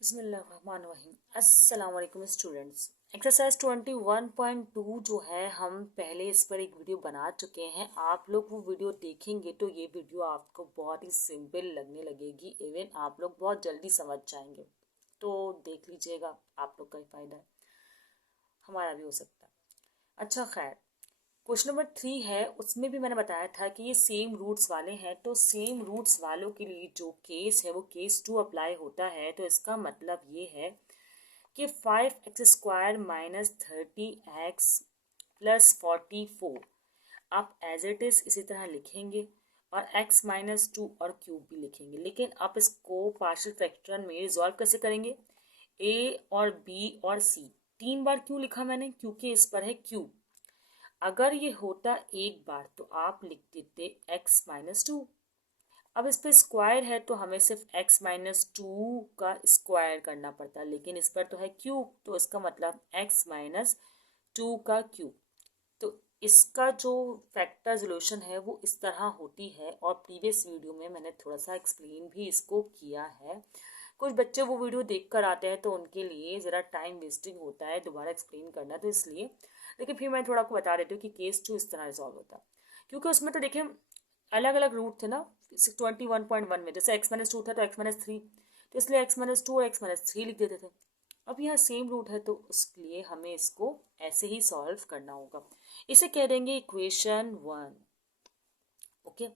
बिस्मिल्लाहिर्रहमानिर्रहीम। अस्सलाम वालेकुम स्टूडेंट्स। एक्सरसाइज 21.2 जो है हम पहले इस पर एक वीडियो बना चुके हैं। आप लोग वो वीडियो देखेंगे तो ये वीडियो आपको बहुत ही सिंपल लगने लगेगी, इवन आप लोग बहुत जल्दी समझ जाएंगे। तो देख लीजिएगा, आप लोग का ही फ़ायदा है, हमारा भी हो सकता है। अच्छा खैर, क्वेश्चन नंबर 3 है, उसमें भी मैंने बताया था कि ये सेम रूट्स वाले हैं। तो सेम रूट्स वालों के लिए जो केस है वो केस 2 अप्लाई होता है। तो इसका मतलब ये है कि 5x² माइनस 30x प्लस 44 आप एज इट इज़ इसी तरह लिखेंगे और x माइनस 2 और क्यूब भी लिखेंगे। लेकिन आप इसको पार्शियल फ्रैक्शन में रिजॉल्व कैसे करेंगे? a और b और c, 3 बार क्यों लिखा मैंने? क्योंकि इस पर है क्यूब। अगर ये होता एक बार तो आप लिख देते x माइनस 2। अब इस पर स्क्वायर है तो हमें सिर्फ x माइनस 2 का स्क्वायर करना पड़ता है, लेकिन इस पर तो है क्यूब, तो इसका मतलब x माइनस 2 का क्यूब। तो इसका जो फैक्टर सोल्यूशन है वो इस तरह होती है, और प्रीवियस वीडियो में मैंने थोड़ा सा एक्सप्लेन भी इसको किया है। कुछ बच्चे वो वीडियो देख कर आते हैं तो उनके लिए ज़रा टाइम वेस्टिंग होता है दोबारा एक्सप्लेन करना, तो इसलिए। लेकिन फिर मैं थोड़ा आपको बता देती हूँ कि केस 2 इस तरह रिजॉल्व होता है, क्योंकि उसमें तो देखिए अलग अलग रूट थे ना। 21.1 में जैसे x माइनस 2 था तो x माइनस 3, तो इसलिए x माइनस 2 और x माइनस 3 लिख देते थे। अब यहाँ सेम रूट है तो उसके लिए हमें इसको ऐसे ही सॉल्व करना होगा। इसे कह देंगे इक्वेशन 1। ओके,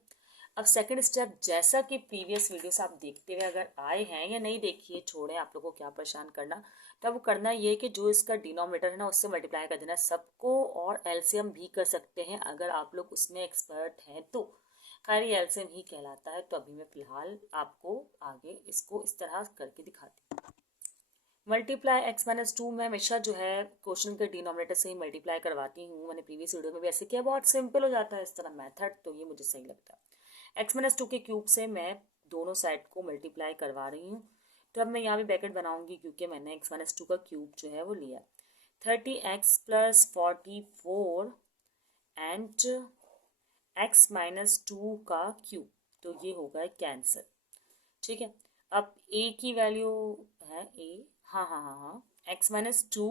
अब सेकंड स्टेप, जैसा कि प्रीवियस वीडियो से आप देखते हुए अगर आए हैं या नहीं देखिए, छोड़ें, आप लोगों को क्या परेशान करना। तो अब करना ये है कि जो इसका डिनोमिनेटर है ना उससे मल्टीप्लाई कर देना सबको, और एलसीएम भी कर सकते हैं अगर आप लोग उसमें एक्सपर्ट हैं तो। खैर ये एलसीएम ही कहलाता है। तो अभी मैं फ़िलहाल आपको आगे इसको इस तरह करके दिखाती हूँ। मल्टीप्लाई x माइनस 2 में हमेशा जो है क्वेश्चन के डिनोमिनेटर से ही मल्टीप्लाई करवाती हूँ। मैंने प्रीवियस वीडियो में भी ऐसे किया, बहुत सिंपल हो जाता है इस तरह मेथड, तो ये मुझे सही लगता है। x माइनस 2 के क्यूब से मैं दोनों साइड को मल्टीप्लाई करवा रही हूँ। तो अब मैं यहाँ भी ब्रैकेट बनाऊंगी क्योंकि मैंने x माइनस 2 का क्यूब जो है वो लिया। 30x plus 44 and x minus 2 का क्यूब, तो ये होगा कैंसिल। ठीक है, अब a की वैल्यू है a, हाँ हाँ हाँ हाँ, x माइनस 2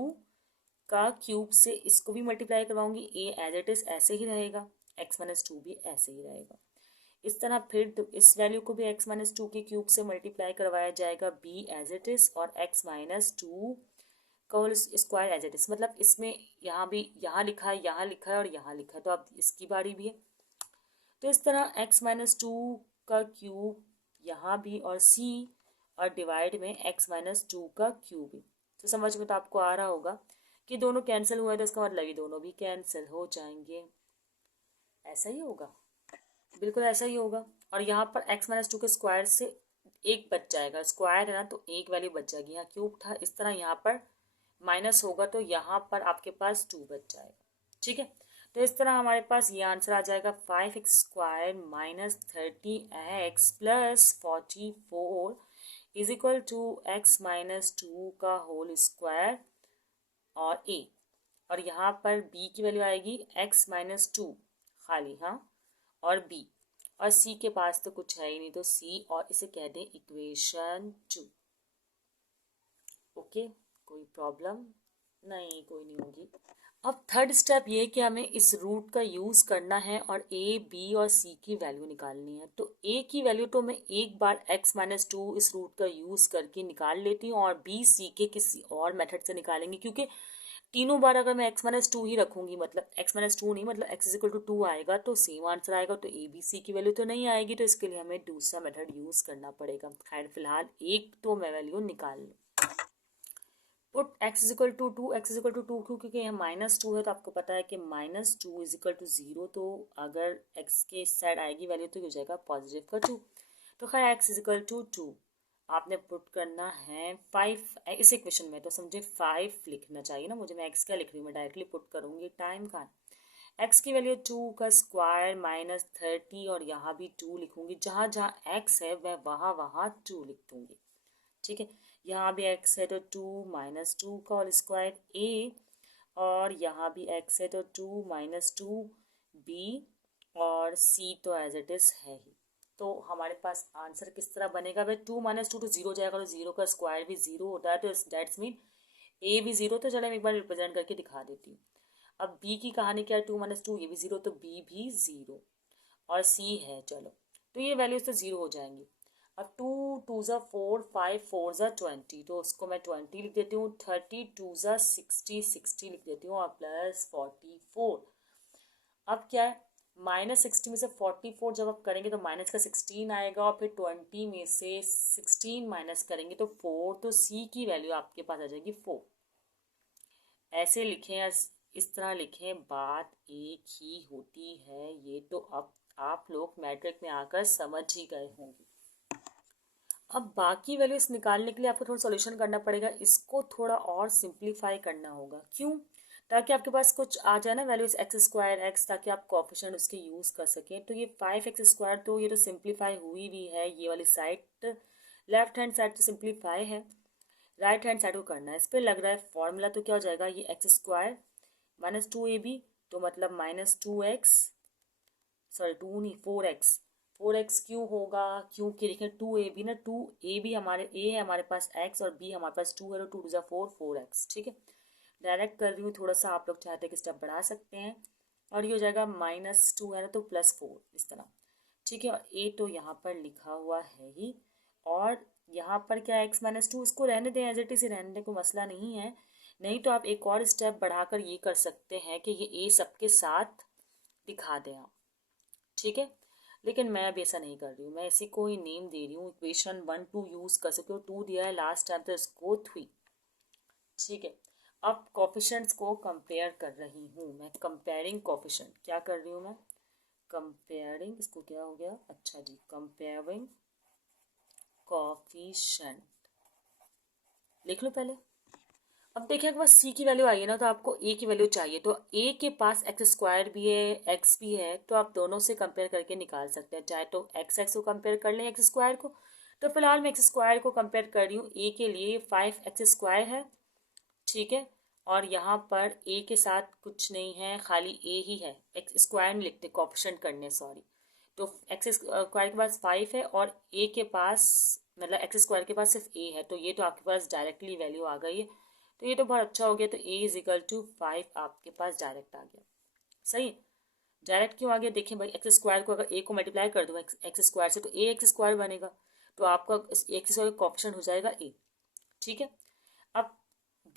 का क्यूब से इसको भी मल्टीप्लाई करवाऊंगी। a एज इट इज ऐसे ही रहेगा, x माइनस 2 भी ऐसे ही रहेगा। इस तरह फिर इस वैल्यू को भी x माइनस 2 के क्यूब से मल्टीप्लाई करवाया जाएगा, b एज इट इज, और x माइनस 2 का whole square as it is. मतलब इसमें यहाँ भी यहाँ लिखा है, यहाँ लिखा है और यहाँ लिखा है, तो अब इसकी बारी भी है। तो इस तरह x माइनस 2 का क्यूब यहाँ भी, और c और डिवाइड में x माइनस 2 का क्यूब भी। तो समझ में तो आपको आ रहा होगा कि दोनों कैंसिल हुए, तो इसका मतलब ये दोनों भी कैंसिल हो जाएंगे। ऐसा ही होगा, बिल्कुल ऐसा ही होगा। और यहाँ पर x माइनस 2 के स्क्वायर से एक बच जाएगा, स्क्वायर है ना तो एक वैल्यू बच जाएगी। यहाँ क्यूब था, इस तरह यहाँ पर माइनस होगा तो यहाँ पर आपके पास 2 बच जाएगा। ठीक है, तो इस तरह हमारे पास ये आंसर आ जाएगा 5x² minus 30x plus 44 is equal to x minus 2 का होल स्क्वायर और a। और यहाँ पर b की वैल्यू आएगी x माइनस 2 खाली, हाँ, और b, और c के पास तो कुछ है ही नहीं तो c, और इसे कह दें इक्वेशन 2। ओके, कोई प्रॉब्लम नहीं, कोई नहीं होगी। अब थर्ड स्टेप ये कि हमें इस रूट का यूज़ करना है और a, b और c की वैल्यू निकालनी है। तो a की वैल्यू तो मैं एक बार x माइनस 2 इस रूट का यूज़ करके निकाल लेती हूँ, और b, c के किसी और मेथड से निकालेंगे, क्योंकि तीनों बार अगर मैं x माइनस 2 ही रखूंगी, मतलब x माइनस 2 नहीं, मतलब x इज इक्वल टू 2 आएगा तो सेम आंसर आएगा, तो a, b, c की वैल्यू तो नहीं आएगी। तो इसके लिए हमें दूसरा मेथड यूज़ करना पड़ेगा। खैर फिलहाल एक तो मैं वैल्यू निकाल लूँ। Put x is equal to 2, x is equal to 2 क्योंकि यहाँ माइनस 2 है, तो आपको पता है कि माइनस 2 इज इक्वल टू 0, तो अगर x के इस साइड आएगी वैल्यू तो हो जाएगा पॉजिटिव का 2। तो खैर x इज इक्वल टू 2 आपने पुट करना है 5 इस इक्वेशन में, तो समझे 5 लिखना चाहिए ना मुझे, मैं x क्या लिख रही हूँ, मैं डायरेक्टली पुट करूँगी, टाइम का x की वैल्यू 2 का स्क्वायर माइनस 30, और यहाँ भी 2 लिखूंगी, जहाँ जहाँ x है मैं वहाँ वहाँ 2 लिख दूँगी। ठीक है, यहाँ भी x है तो 2 माइनस 2 का होल स्क्वायर a, और यहाँ भी x है तो 2 माइनस 2 b, और c तो एज इट इज़ है ही। तो हमारे पास आंसर किस तरह बनेगा भाई, 2 - 2 तो 0 जाएगा, तो 0 का स्क्वायर भी 0 होता है, तो दैट्स मीन ए भी 0। तो चलो मैं एक बार रिप्रेजेंट करके दिखा देती हूँ। अब बी की कहानी क्या है, 2 - 2 ये भी 0, तो बी भी 0 और सी है। चलो तो ये वैल्यूज तो 0 हो जाएंगी। अब 2 2 ज़ा 4, 5 4 ज़ा 20, तो उसको मैं 20 लिख देती हूँ। 30 2 ज़ा 60, 60 लिख देती हूँ और प्लस 44। अब क्या है, -60 में से 44 जब आप करेंगे तो माइनस का 16 आएगा, और फिर 20 में से 16 माइनस करेंगे तो 4, तो सी की वैल्यू आपके पास आ जाएगी 4। ऐसे लिखें, इस तरह लिखें, बात एक ही होती है। ये तो अब आप लोग मैट्रिक में आकर समझ ही गए होंगे। अब बाकी वैल्यूज निकालने के लिए आपको थोड़ा सॉल्यूशन करना पड़ेगा, इसको थोड़ा और सिंप्लीफाई करना होगा। क्यों? ताकि आपके पास कुछ आ जाए ना वैल्यूज x²x, ताकि आप कोएफिशिएंट उसके यूज़ कर सकें। तो ये 5x², तो ये तो सिंप्लीफाई हुई भी है, ये वाली साइड लेफ्ट हैंड साइड तो सिंप्लीफाई है, राइट हैंड साइड को करना है। इस पर लग रहा है फॉर्मूला, तो क्या हो जाएगा, ये x² -2ab, तो मतलब -2x, सॉरी 2 नहीं 4x, 4x क्यों होगा, क्योंकि देखें 2ab ना, 2ab हमारे a है हमारे पास x और b हमारे पास 2 है, तो 2 2 4 4x। ठीक है, डायरेक्ट कर रही हूँ, थोड़ा सा आप लोग चाहते हैं कि स्टेप बढ़ा सकते हैं। और ये हो जाएगा -2 है ना, तो +4 इस तरह। ठीक है, और a तो यहाँ पर लिखा हुआ है ही, और यहाँ पर क्या है x-2, इसको रहने दें, एज इट इज रहने दें, कोई मसला नहीं है। नहीं तो आप एक और स्टेप बढ़ाकर ये कर सकते हैं कि ये a सबके साथ दिखा दें आप। ठीक है, लेकिन मैं अभी ऐसा नहीं कर रही हूँ, मैं इसी को ही नेम दे रही हूँ, इक्वेशन 1 2 यूज़ कर सकते हो। 2 दिया है लास्ट टाइम, तो इसको 3। ठीक है, अब कोफिशेंट्स को कंपेयर कर रही हूँ मैं, कंपेयरिंग कोफिशेंट क्या कर रही हूँ मैं, कंपेयरिंग, इसको क्या हो गया, अच्छा जी, कंपेयरिंग कोफिशेंट लिख लो पहले। अब देखिए अगर सी की वैल्यू आई है ना, तो आपको ए की वैल्यू चाहिए, तो ए के पास x² भी है, x भी है, तो आप दोनों से कंपेयर करके निकाल सकते हैं। चाहे तो x को कंपेयर कर लें x² को, तो फिलहाल मैं x² को कंपेयर कर रही हूँ। ए के लिए 5x² है, ठीक है, और यहाँ पर ए के साथ कुछ नहीं है, खाली ए ही है, x² नहीं लिखते कोएफिशिएंट करने, सॉरी। तो x² के पास 5 है और ए के पास, मतलब x² के पास सिर्फ ए है, तो ये तो आपके पास डायरेक्टली वैल्यू आ गई है, तो ये तो बहुत अच्छा हो गया। तो a = 5 आपके पास डायरेक्ट आ गया। सही, डायरेक्ट क्यों आ गया, देखिए भाई x² को अगर a को मल्टीप्लाई कर दूँ x² से, तो a x² बनेगा, तो आपका x² का कोएफिशिएंट हो जाएगा a। ठीक है, अब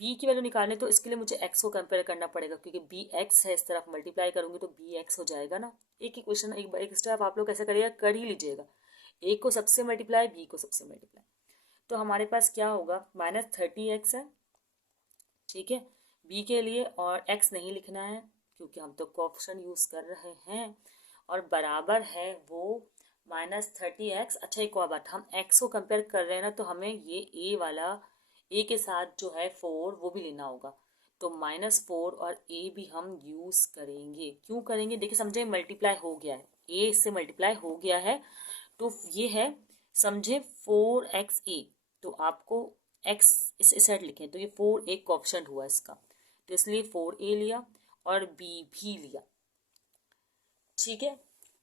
b की वैल्यू निकालने, तो इसके लिए मुझे x को कंपेयर करना पड़ेगा, क्योंकि bx है, इस तरफ मल्टीप्लाई करूँगी तो bx हो जाएगा ना। एक इक्वेशन एक स्टेप आप लोग कैसे करिएगा, कर ही लीजिएगा, a को सबसे मल्टीप्लाई, b को सबसे मल्टीप्लाई। तो हमारे पास क्या होगा, -30x है, ठीक है, b के लिए, और x नहीं लिखना है क्योंकि हम तो कोएफिशिएंट यूज़ कर रहे हैं, और बराबर है वो -30x। अच्छा एक और बात, हम x को कंपेयर कर रहे हैं ना, तो हमें ये a वाला, a के साथ जो है 4 वो भी लेना होगा, तो -4 और a भी हम यूज़ करेंगे। क्यों करेंगे, देखिए समझे, मल्टीप्लाई हो गया है, a इससे मल्टीप्लाई हो गया है, तो ये है, समझे, 4xa, तो आपको x इस साइड लिखें, तो ये 4 एक कोएफिशिएंट हुआ इसका, तो इसलिए 4a लिया और b भी लिया। ठीक है,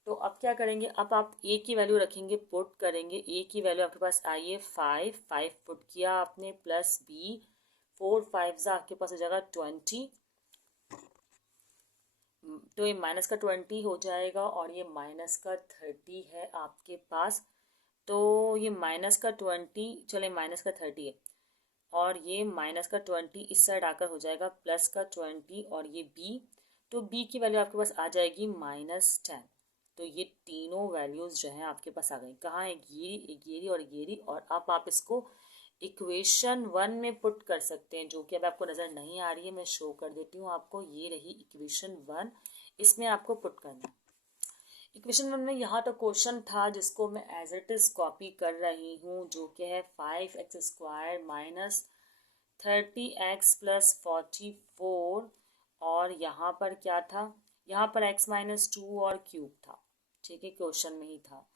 तो अब क्या करेंगे, अब आप a की वैल्यू रखेंगे, पुट करेंगे, a की वैल्यू आपके पास आई है 5 पुट किया आपने, प्लस b, 4 5 आपके पास हो जाएगा 20, तो ये माइनस का 20 हो जाएगा, और ये माइनस का 30 है आपके पास, तो ये माइनस का 20, चले माइनस का 30 है, और ये माइनस का 20 इस साइड आकर हो जाएगा प्लस का 20, और ये b, तो b की वैल्यू आपके पास आ जाएगी -10। तो ये तीनों वैल्यूज़ जो हैं आपके पास आ गई, कहाँ है, एक ये और अब आप इसको इक्वेशन 1 में पुट कर सकते हैं, जो कि अब आपको नज़र नहीं आ रही है, मैं शो कर देती हूँ आपको, ये रही इक्वेशन 1, इसमें आपको पुट करना है। इक्वेशन 1 में यहाँ तक क्वेश्चन था, जिसको मैं एज इट इज़ कॉपी कर रही हूँ, जो कि है 5x² - 30x + 44, और यहाँ पर क्या था, यहाँ पर x-2 और क्यूब था। ठीक है, क्वेश्चन में ही था।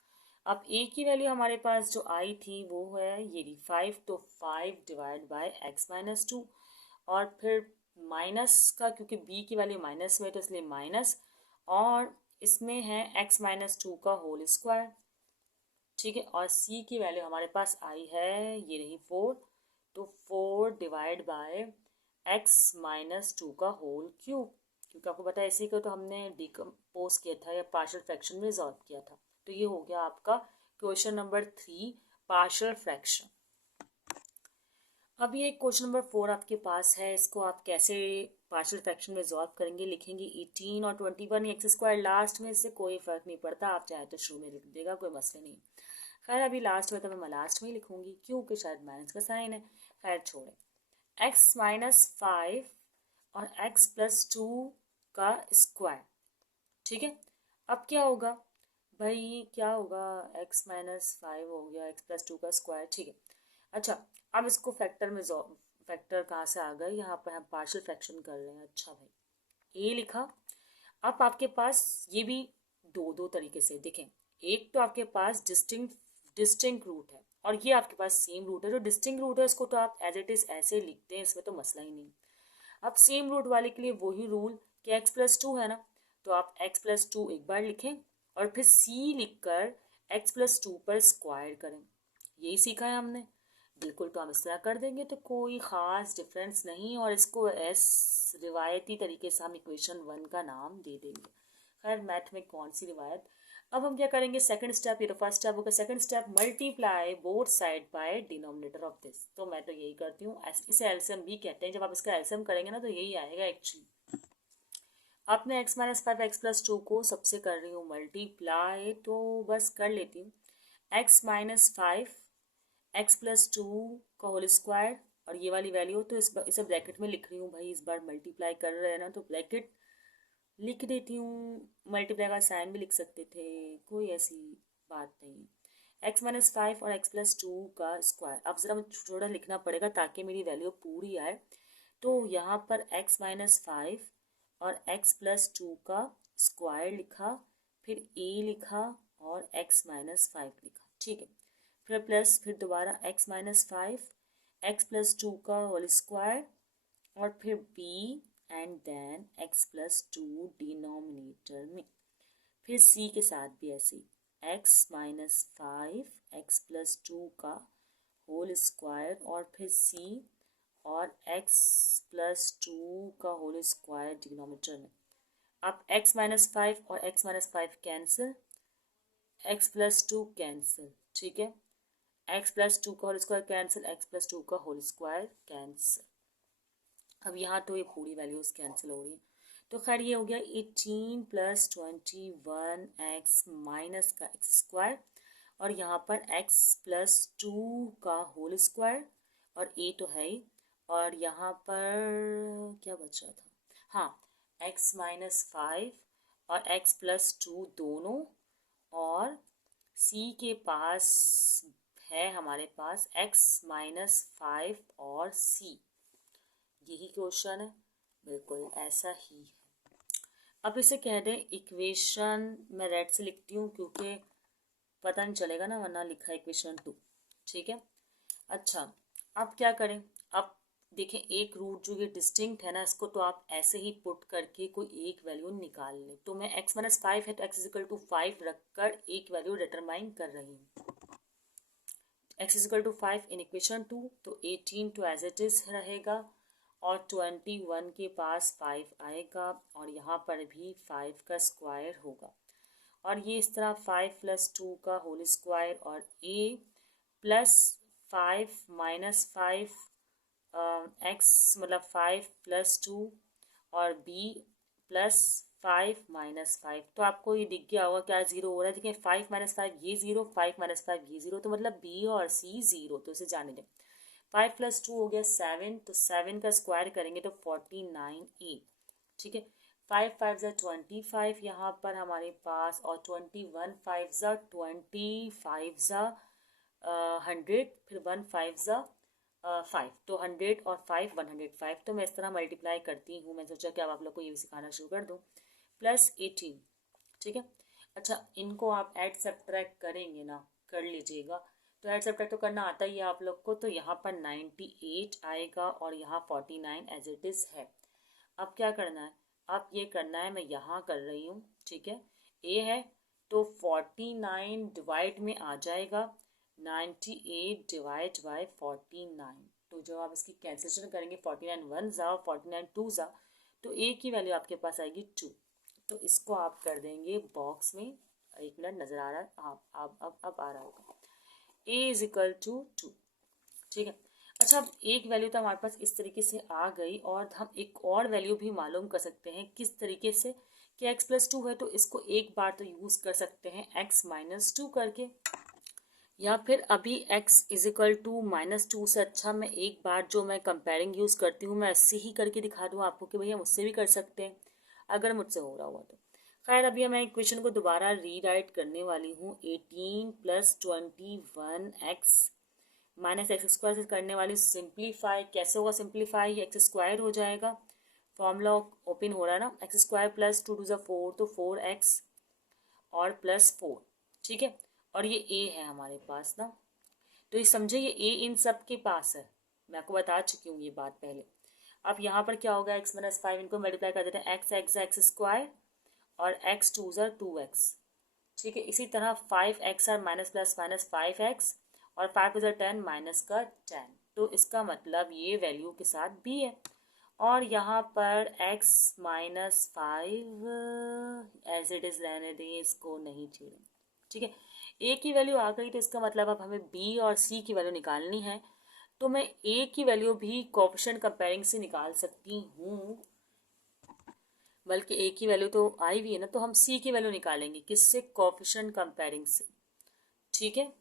अब a की वैल्यू हमारे पास जो आई थी वो है ये 5, तो 5 / x-2, और फिर माइनस का, क्योंकि b की वैल्यू माइनस में, तो इसलिए माइनस, और इसमें है x-2 का होल स्क्वायर। ठीक है। और सी की वैल्यू हमारे पास आई है, ये रही 4, तो 4 डिवाइड बाय एक्स माइनस 2 का होल क्यूब, क्योंकि आपको पता है इसी को तो हमने डिकम्पोज किया था या पार्शियल फ्रैक्शन में रिजॉल्व किया था। तो ये हो गया आपका क्वेश्चन नंबर 3 पार्शियल फ्रैक्शन। अब ये क्वेश्चन नंबर 4 आपके पास है, इसको आप कैसे पार्शियल फ्रैक्शन में रिजॉल्व करेंगे, लिखेंगे 18 और 21 एक्स स्क्वायर, लास्ट में इससे कोई फर्क नहीं पड़ता, आप चाहे तो शुरू में लिख देगा, कोई मसला नहीं। खैर अभी लास्ट में तो मैं लास्ट में ही लिखूंगी क्योंकि शायद माइनस का साइन है। खैर छोड़े, एक्स माइनस 5 और एक्स प्लस 2 का स्क्वायर। ठीक है, अब क्या होगा भाई, क्या होगा, एक्स माइनस 5 हो गया एक्स प्लस 2 का स्क्वायर। ठीक है, अच्छा अब इसको फैक्टर में फैक्टर कहाँ से आ गए, यहाँ पर हम पार्शियल फ्रैक्शन कर रहे हैं। अच्छा भाई ए लिखा। अब आपके पास ये भी दो दो तरीके से देखें, एक तो आपके पास डिस्टिंक्ट रूट है और ये आपके पास सेम रूट है। जो डिस्टिंक्ट रूट है उसको तो आप एज इट इज ऐसे लिखते हैं, इसमें तो मसला ही नहीं। अब सेम रूट वाले के लिए वही रूल कि एक्स प्लस 2 है ना, तो आप एक्स प्लस 2 एक बार लिखें और फिर सी लिखकर एक्स प्लस 2 पर स्क्वायर करें। यही सीखा है हमने, बिल्कुल तो हम इस तरह कर देंगे तो कोई ख़ास डिफरेंस नहीं, और इसको एस रिवायती तरीके से हम इक्वेशन 1 का नाम दे देंगे। खैर मैथ में कौन सी रिवायत। अब हम क्या करेंगे, सेकंड स्टेप, ये तो फर्स्ट स्टेप होगा, second step multiply both side by denominator of this. तो मैं तो यही करती हूँ, इसे एलसीएम भी कहते हैं। जब आप इसका एलसीएम करेंगे ना तो यही आएगा एक्चुअली। अपने एक्स माइनस 5 एक्स प्लस 2 को सबसे कर रही हूँ मल्टीप्लाई, तो बस कर लेती हूँ एक्स माइनस 5 एक्स प्लस 2 का होल स्क्वायर, और ये वाली वैल्यू तो इसे ब्रैकेट में लिख रही हूँ भाई, इस बार मल्टीप्लाई कर रहे हैं ना तो ब्रैकेट लिख देती हूँ। मल्टीप्लाई का साइन भी लिख सकते थे, कोई ऐसी बात नहीं। एक्स माइनस 5 और एक्स प्लस 2 का स्क्वायर, अब ज़रा मुझे थोड़ा लिखना पड़ेगा ताकि मेरी वैल्यू पूरी आए। तो यहाँ पर एक्स माइनस 5 और एक्स प्लस 2 का स्क्वायर लिखा, फिर ए लिखा और एक्स माइनस 5 लिखा। ठीक है, फिर प्लस, फिर दोबारा एक्स माइनस 5 एक्स प्लस 2 का होल स्क्वायर, और फिर B and then X plus 2 denominator में, फिर सी के साथ भी ऐसे एक्स माइनस 5 एक्स प्लस 2 का होल स्क्वायर, और फिर सी और एक्स प्लस 2 का होल स्क्वायर डिनोमिनेटर में। अब एक्स माइनस 5 और X minus 5 cancel, X plus 2 cancel. ठीक है, एक्स प्लस 2 का whole square cancel, X plus 2 का होल स्क्वायर कैंसिल। अब यहाँ तो ये पूरी वैल्यूज कैंसिल हो रही है, तो खैर ये हो गया 18 प्लस 21 एक्स माइनस का एक्स स्क्वायर, और यहाँ पर एक्स प्लस 2 का होल स्क्वायर, और ए तो है ही, और यहाँ पर क्या बच रहा था, हाँ एक्स माइनस 5 और एक्स प्लस 2 दोनों, और सी के पास है हमारे पास एक्स माइनस 5 और सी। यही क्वेश्चन है, बिल्कुल ऐसा ही है। अब इसे कह दें इक्वेशन, मैं रेड से लिखती हूँ क्योंकि पता नहीं चलेगा ना, वरना लिखा है इक्वेशन 2। ठीक है, अच्छा अब क्या करें, अब देखें एक रूट जो ये डिस्टिंक्ट है ना, इसको तो आप ऐसे ही पुट करके कोई एक वैल्यू निकाल लें। तो मैं एक्स माइनस 5 है तो एक्स इजिकल टू 5 रखकर एक वैल्यू डिटरमाइन कर रही हूँ। X is equal to 5 in equation 2, तो 18 तो एज इट इज रहेगा, और 21 के पास 5 आएगा, और यहाँ पर भी 5 का स्क्वायर होगा, और ये इस तरह 5 प्लस 2 का होल स्क्वायर, और ए प्लस 5 माइनस 5 एक्स मतलब 5 प्लस 2, और बी प्लस 5 माइनस 5। तो आपको ये दिख गया होगा क्या जीरो हो रहा है, देखिए 5 माइनस 5 ये जीरो, 5 माइनस 5 ये जीरो, तो मतलब बी और सी जीरो, तो इसे जाने दें। 5 प्लस 2 हो गया 7, तो 7 का स्क्वायर करेंगे तो 49a। ठीक है, 5 5 ज़ा 25 यहाँ पर हमारे पास, और 21 5 ज़ा 25 ज़ा 100, फिर 1 5 ज़ा 5, तो 100 और 5 105। तो मैं इस तरह मल्टीप्लाई करती हूँ, मैं सोचा कि अब आप लोग को ये भी सिखाना शुरू कर दूँ। प्लस 18, ठीक है। अच्छा इनको आप ऐड सब्ट्रैक्ट करेंगे ना, कर लीजिएगा, तो ऐड सब्ट्रैक्ट तो करना आता ही है आप लोग को। तो यहाँ पर 98 आएगा और यहाँ 49 एज इट इज़ है। अब क्या करना है, अब ये करना है, मैं यहाँ कर रही हूँ, ठीक है। ए है तो 49 डिवाइड में आ जाएगा 98 डिवाइड बाय 49। तो जब आप इसकी कैंसिलेशन करेंगे 49 वन ज़ा और 49 टू ज़ा, तो ए की वैल्यू आपके पास आएगी 2। तो इसको आप कर देंगे बॉक्स में। एक मिनट, नज़र आ रहा है, आप अब आ रहा होगा। ए इज इक्वल टू 2। ठीक है। अच्छा, अब एक वैल्यू तो हमारे पास इस तरीके से आ गई, और हम एक और वैल्यू भी मालूम कर सकते हैं। किस तरीके से? कि x प्लस 2 है तो इसको एक बार तो यूज़ कर सकते हैं x माइनस 2 करके, या फिर अभी x is equal to minus 2 से अच्छा मैं एक बार जो मैं कंपेयरिंग यूज़ करती हूँ मैं ऐसे ही करके दिखा दूँ आपको कि भैया मुझसे भी कर सकते हैं, अगर मुझसे हो रहा हुआ तो। खैर, अभी मैं इक्वेशन को दोबारा रीराइट करने वाली हूँ। 18 plus 21x minus x square से करने वाली। सिंप्लीफाई कैसे होगा? सिंप्लीफाई एक्स स्क्वायर हो जाएगा। फॉर्मूला ओपन हो रहा है ना, एक्स स्क्वायर प्लस 2 टू ज़ा 4, तो 4x और प्लस 4। ठीक है। और ये a है हमारे पास ना, तो ये समझे ये a इन सब के पास है। मैं आपको बता चुकी हूँ ये बात पहले। अब यहाँ पर क्या होगा? x माइनस 5 इनको मल्टीप्लाई कर देते हैं। एक्स स्क्वायर और x टू ज़ा 2x। ठीक है। इसी तरह 5x और माइनस प्लस माइनस 5x और 5 टू ज़ा 10 माइनस का 10। तो इसका मतलब ये वैल्यू के साथ भी है। और यहाँ पर x minus 5 as it is रहने दें, इसको नहीं छेड़ें। ठीक है। a की वैल्यू आ गई, तो इसका मतलब अब हमें b और c की वैल्यू निकालनी है। तो मैं a की वैल्यू भी कोएफिशिएंट कंपेयरिंग से निकाल सकती हूँ, बल्कि a की वैल्यू तो आई हुई है ना, तो हम c की वैल्यू निकालेंगे। किससे? कोएफिशिएंट कंपेयरिंग से। ठीक है।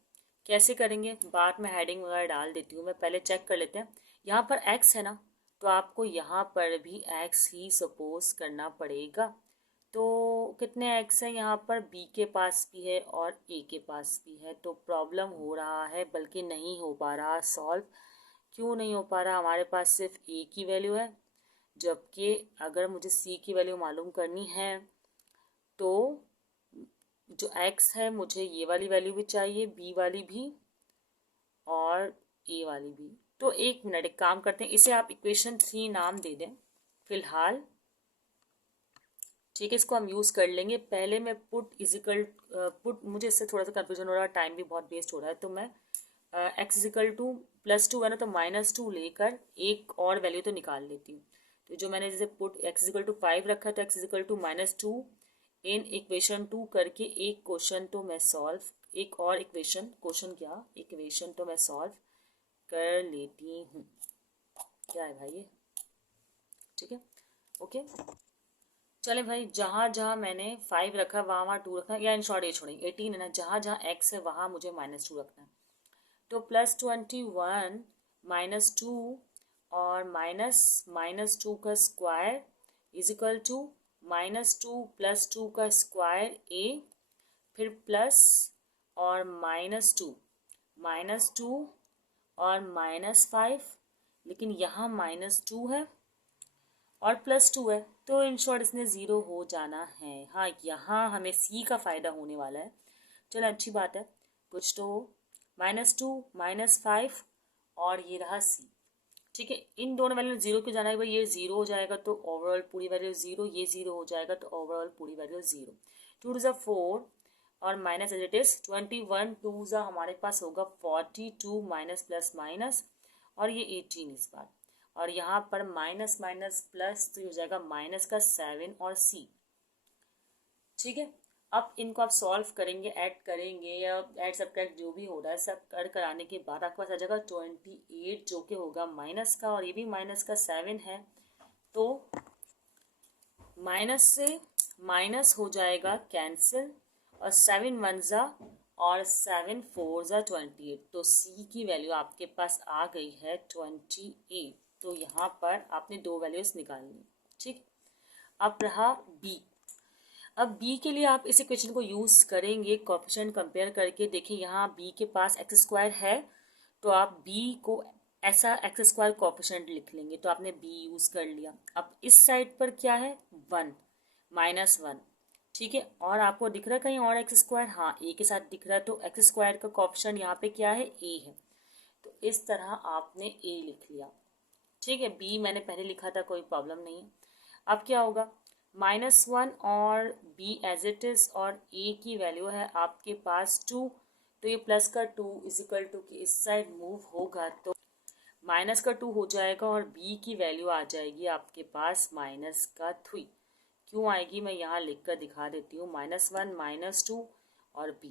कैसे करेंगे? बाद में हेडिंग वगैरह डाल देती हूँ, मैं पहले चेक कर लेते हैं। यहाँ पर x है ना, तो आपको यहाँ पर भी x ही सपोज करना पड़ेगा। तो कितने x हैं यहाँ पर? b के पास भी है और a के पास भी है। तो प्रॉब्लम हो रहा है, बल्कि नहीं हो पा रहा सॉल्व। क्यों नहीं हो पा रहा? हमारे पास सिर्फ a की वैल्यू है, जबकि अगर मुझे c की वैल्यू मालूम करनी है तो जो x है मुझे ये वाली वैल्यू भी चाहिए, b वाली भी और a वाली भी। तो एक मिनट, एक काम करते हैं, इसे आप इक्वेशन 3 नाम दे दें फिलहाल। ठीक है, इसको हम यूज़ कर लेंगे। पहले मैं पुट, मुझे इससे थोड़ा सा कन्फ्यूजन हो रहा है, टाइम भी बहुत वेस्ट हो रहा है। तो मैं x इजिकल टू प्लस 2 है ना, तो माइनस 2 लेकर एक और वैल्यू तो निकाल लेती हूँ। तो जो मैंने जैसे पुट x इजिकल टू 5 रखा, तो x is equal to minus 2 in equation 2 करके एक क्वेश्चन तो मैं सॉल्व, एक और इक्वेशन, क्वेश्चन क्या, इक्वेशन तो मैं सॉल्व कर लेती हूँ। क्या है भाई ये? ठीक है, ओके। चले भाई, जहाँ जहाँ मैंने 5 रखा वहाँ वहाँ 2 रखना, या इन शॉर्ट ये छोड़ेंगे 18 है ना, जहाँ जहाँ x है वहाँ मुझे माइनस 2 रखना है। तो प्लस 21 माइनस 2 और माइनस माइनस 2 का square is equal to minus 2 plus 2 का स्क्वायर a, फिर प्लस और माइनस 2 और माइनस 5, लेकिन यहाँ माइनस 2 है और प्लस 2 है, तो इन शॉर्ट इसने ज़ीरो हो जाना है। हाँ, यहाँ हमें सी का फ़ायदा होने वाला है। चलो अच्छी बात है, कुछ तो हो। माइनस 2 माइनस 5 और ये रहा सी। ठीक है, इन दोनों वैल्यू ज़ीरो क्यों जाना है भाई? ये ज़ीरो हो जाएगा तो ओवरऑल पूरी वैल्यू ज़ीरो, ये ज़ीरो हो जाएगा तो ओवरऑल पूरी वैल्यू ज़ीरो। 2 टू ज़ा 4 और माइनस एज इट इज़ 21, 2 ज़ा हमारे पास होगा 42 माइनस प्लस माइनस और ये 18 इस बार। और यहाँ पर माइनस माइनस प्लस तो हो जाएगा माइनस का 7 और सी। ठीक है, अब इनको आप सॉल्व करेंगे, ऐड करेंगे या ऐड सब्ट्रैक्ट जो भी हो रहा है सब कर कराने के बाद आपके पास आ जाएगा 28, जो कि होगा माइनस का, और ये भी माइनस का 7 है। तो माइनस से माइनस हो जाएगा कैंसिल, और 7 वन ज़ा और 7 फोर ज़ा 28। तो सी की वैल्यू आपके पास आ गई है 28। तो यहाँ पर आपने दो वैल्यूज निकालनी। ठीक, अब रहा बी। अब b के लिए आप इस इक्वेशन को यूज़ करेंगे कोएफिशिएंट कंपेयर करके। देखिए यहाँ b के पास एक्स स्क्वायर है, तो आप b को ऐसा एक्स स्क्वायर कोएफिशिएंट लिख लेंगे, तो आपने b यूज़ कर लिया। अब इस साइड पर क्या है? 1 माइनस 1। ठीक है, और आपको दिख रहा है कहीं और एक्स स्क्वायर? हाँ, a के साथ दिख रहा है, तो एक्स स्क्वायर का कोएफिशिएंट यहाँ पे क्या है? a है। तो इस तरह आपने a लिख लिया। ठीक है, b मैंने पहले लिखा था, कोई प्रॉब्लम नहीं है। अब क्या होगा? -1 और b एज इट इज़ और a की वैल्यू है आपके पास 2, तो ये प्लस का 2 इज इक्वल टू कि इस साइड मूव होगा तो माइनस का 2 हो जाएगा और b की वैल्यू आ जाएगी आपके पास -3। क्यों आएगी मैं यहाँ लिख कर दिखा देती हूँ, -1 -2 और b।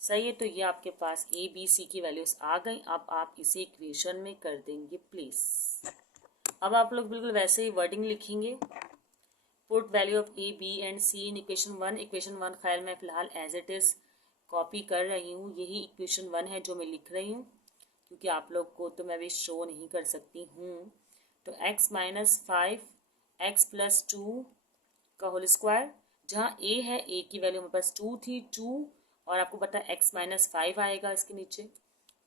सही है, तो ये आपके पास a b c की वैल्यूज आ गई। अब आप इसे इक्वेशन में कर देंगे प्लीज। अब आप लोग बिल्कुल वैसे ही वर्डिंग लिखेंगे, put value of a b and c in equation 1। Equation 1 खैर मैं फिलहाल एज इट इज कॉपी कर रही हूँ, यही इक्वेशन 1 है जो मैं लिख रही हूँ, क्योंकि आप लोग को तो मैं भी शो नहीं कर सकती हूँ। तो x -5 x + 2 का होल स्क्वायर, जहाँ a है, a की वैल्यू मेरे पास 2 थी, 2 और आपको पता है x -5 आएगा इसके नीचे।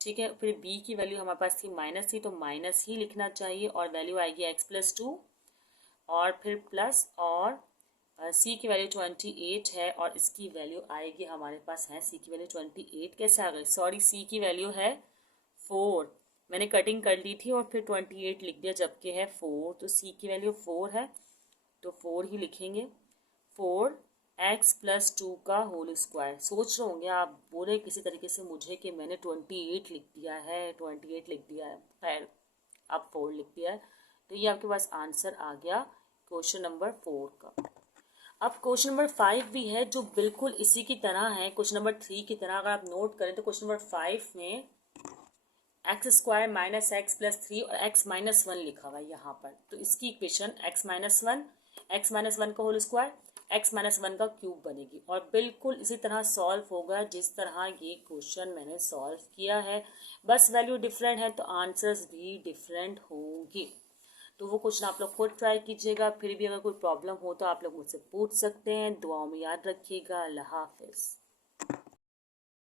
ठीक है, फिर b की वैल्यू हमारे पास थी माइनस थी, तो माइनस ही लिखना चाहिए और वैल्यू आएगी x + 2 और फिर प्लस, और c की वैल्यू 28 है और इसकी वैल्यू आएगी हमारे पास है c की वैल्यू 28 कैसे आ गई, सॉरी c की वैल्यू है 4। मैंने कटिंग कर ली थी और फिर 28 लिख दिया जबकि है 4, तो c की वैल्यू 4 है तो 4 ही लिखेंगे। 4x + 2 का होल स्क्वायर। सोच रहे होंगे आप, बोले किसी तरीके से मुझे कि मैंने 28 लिख दिया है, 28 लिख दिया है, खैर अब 4 लिख दिया है। तो ये आपके पास आंसर आ गया क्वेश्चन नंबर 4 का। अब क्वेश्चन नंबर 5 भी है जो बिल्कुल इसी की तरह है, क्वेश्चन नंबर 3 की तरह। अगर आप नोट करें तो क्वेश्चन नंबर 5 में x² -x + 3 और x -1 लिखा हुआ है यहाँ पर। तो इसकी इक्वेशन x -1 का होल स्क्वायर x -1 का क्यूब बनेगी और बिल्कुल इसी तरह सॉल्व होगा जिस तरह ये क्वेश्चन मैंने सॉल्व किया है, बस वैल्यू डिफरेंट है तो आंसर्स भी डिफरेंट होंगे। तो वो क्वेश्चन आप लोग खुद ट्राई कीजिएगा, फिर भी अगर कोई प्रॉब्लम हो तो आप लोग मुझसे पूछ सकते हैं। दुआओं में याद रखिएगा। अल्लाह हाफिज़।